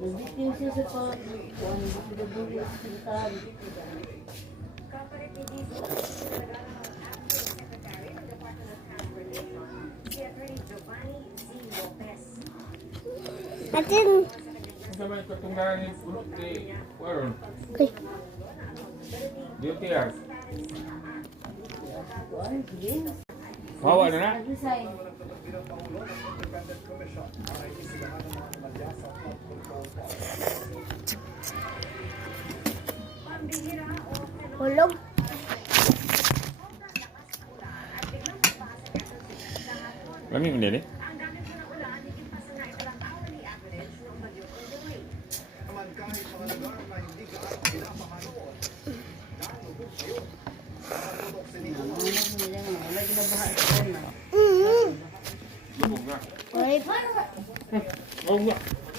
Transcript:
Nagbitin siya sa pag-uwan, nagbitin sa Atin. Sama yung katunggalan yung pulot kay Warren. Okay. Duty ah. sige. Hawa na na. Nag-design. Hulog. Lamig mo din eh. Mm. Lubog na. Wait. Lubog na.